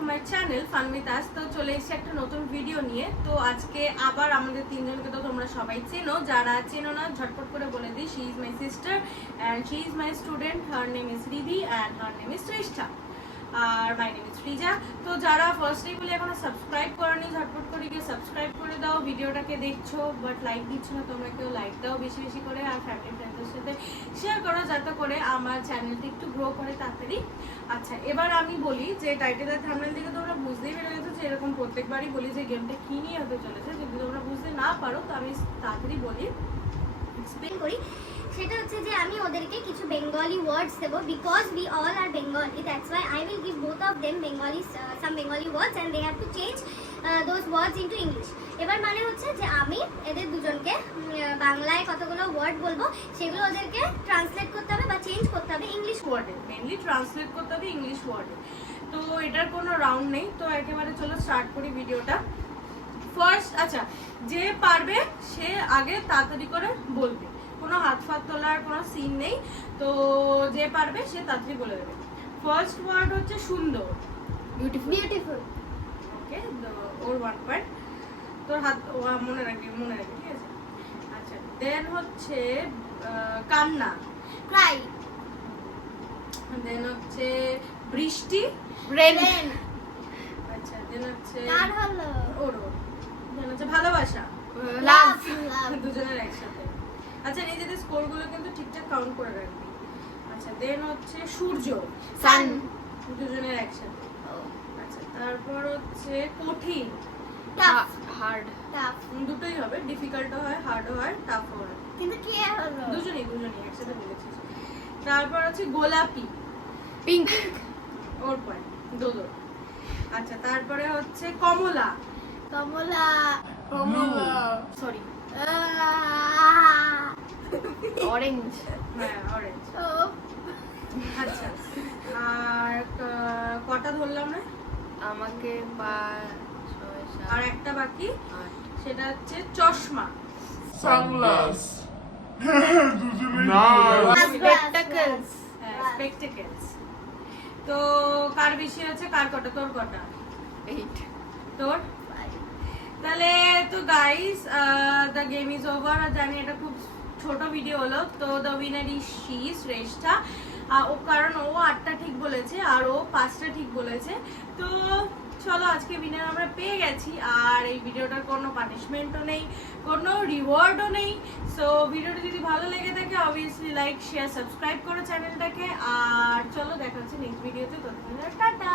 To my channel fun with us. তো চলে এসেছি একটা নতুন ভিডিও নিয়ে। তো আজকে আবার আমাদের তিনজনকে তো তোমরা সবাই চেনো, যারা চেনো না ঝটপট করে বলে দিই, she is my sister and she is my student. Her name is Riddhi and her name is Shreshtha আর মাই নেম ইজ ফ্রিজা। তো যারা ফার্স্টেই বলে এখনো সাবস্ক্রাইব করনি, ঝটপট করে গিয়ে সাবস্ক্রাইব করে দাও। ভিডিওটাকে দেখছো বাট লাইক দিচ্ছ না, তোমরা কেউ লাইক দাও বেশি বেশি করে, আর ফ্যামিলি ফ্রেন্ডসদের সাথে শেয়ার করো যাতে করে আমার চ্যানেলটা একটু গ্রো করে তাড়াতাড়ি। আচ্ছা, এবার আমি বলি যে টাইটেল আর থাম্বনেল থেকে তোমরা বুঝতেই পেরে গেছো যে এরকম প্রত্যেকবারই বলি যে গেমটা কী নিয়ে হতে চলেছে। যদি তোমরা বুঝতে না পারো তো আমি তাড়াতাড়ি বলি, এক্সপ্লেন করি। সেটা হচ্ছে যে আমি ওদেরকে কিছু বেঙ্গলি ওয়ার্ডস দেবো, because we all are Bengali, that's why I will give both of them Bengali some Bengali words and they have to change those words into English. এবার মানে হচ্ছে যে আমি এদের দুজনকে বাংলায় কতগুলো ওয়ার্ড বলবো, সেগুলো ওদেরকে ট্রান্সলেট করতে হবে বা চেঞ্জ করতে হবে ইংলিশ ওয়ার্ডে, মেনলি ট্রান্সলেট করতে হবে ইংলিশ ওয়ার্ডে। তো এটার কোনো রাউন্ড নেই, তো একেবারে চলো স্টার্ট করি ভিডিওটা। ফার্স্ট, আচ্ছা, যে পারবে সে আগে তাড়াতাড়ি করে বলবে, কোনো হাত ফাত তোলার কোনো সিন নেই। তো যে পারবে সে তাড়াতাড়ি বলে দেবে। ফার্স্ট ওয়ার্ড হচ্ছে সুন্দর, বিউটিফুল। বিউটিফুল, ওকে, ওর 1 পয়েন্ট। তোর হাত মনে রাখবি, মনে রাখবি, ঠিক আছে। আচ্ছা, দেন হচ্ছে কান্না, ক্রাই। দেন হচ্ছে বৃষ্টি, রেন। আচ্ছা, দেন হচ্ছে কার হলো? ওর। দেন হচ্ছে ভালোবাসা, লাভ। দুজনের একসাথে। আচ্ছা, নিজেদের স্কোরগুলো কিন্তু ঠিকঠাক কাউন্ট করে রাখবি। আচ্ছা, দেন হচ্ছে সূর্য, সান। দুজনের একসাথে। আচ্ছা, তারপর হচ্ছে কঠিন, টাফ। হার্ড। টাফ। দুটোই হবে, ডিফিকাল্টও হয়, হার্ডও হয়, টাফও হয়, কিন্তু কি হলো? দুজনেই একসাথে বলেছিস। তারপর হচ্ছে গোলাপি, পিঙ্ক। ওর পয়েন্ট, দোদো। আচ্ছা, তারপরে হচ্ছে কমলা, কমলা। Sorry, orange. হ্যাঁ, অরেঞ্জ। আচ্ছা, আর কটা ধরলাম না? আমাকে 5 6 7 আর একটা বাকি, 8। সেটা হচ্ছে চশমা, Sunglass. স্পেকটাকলস। হ্যাঁ, স্পেকটেকলস। তো কার বেশি আছে, কার কটা? তোর কটা? 8। তোর? তাহলে তো guys, the game is over. জানি এটা খুব ছোট ভিডিও হলো, তো দ্য উইনার ইজ শি, শ্রেষ্ঠা। ও কারণ ও 8টা ঠিক বলেছে আর ও 5টা ঠিক বলেছে। তো চলো, আজকে উইনার আমরা পেয়ে গেছি। আর এই ভিডিওটার কোনো পানিশমেন্টও নেই, কোনো রিওয়ার্ডও নেই। সো ভিডিওটা যদি ভালো লেগে থাকে অবভিয়াসলি লাইক শেয়ার সাবস্ক্রাইব করো চ্যানেলটাকে। আর চলো, দেখা হচ্ছে নেক্সট ভিডিওতে। ততক্ষণ টাটা।